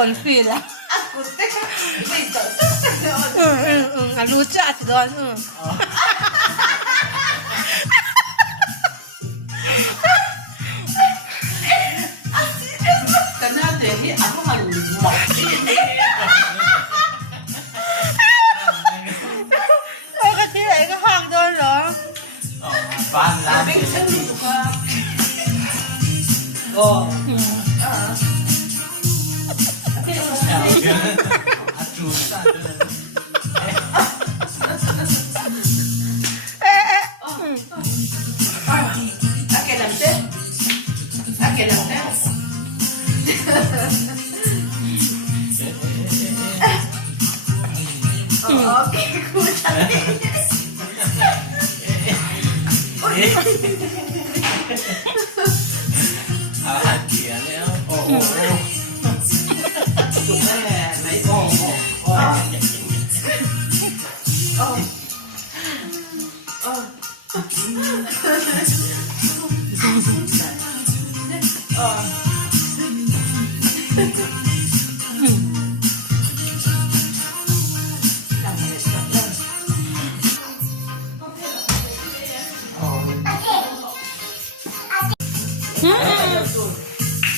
Confila. Aku teka, dito. Lucu at doon. Kanate, ako malulog. Ay, kasi ay kahang doon, no? Van lang. Sabi sa dito ka. Oh. Okay, Atusa. Adelante. Adelante. Okay, escúchame.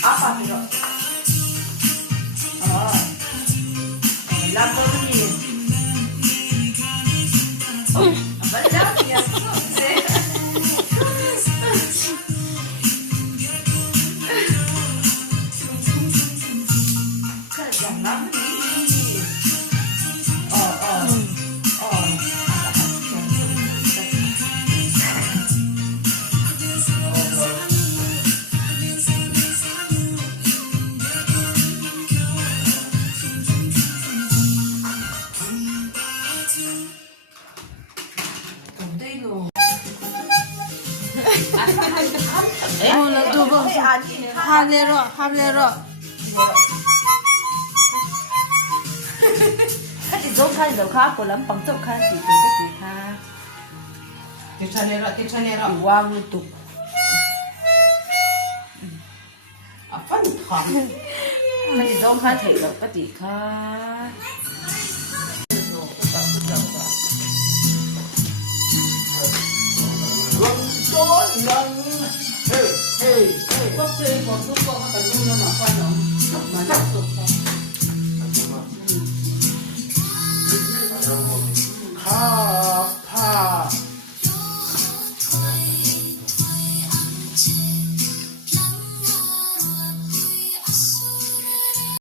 Apa itu? Oh, Lamborghini. Apa ya? Kerja Lamborghini. Oh, nagtubo. Hablero, hablero. Cái gì dấu khai dấu khác của lắm bằng dấu khai chỉ từ cái gì khác Tichanero. thì wow liên tục Apa nih? cái gì dấu khai thể dấu cái gì khác Hey. Có xe còn lúc có cả luôn mà khoan nó mà nó tục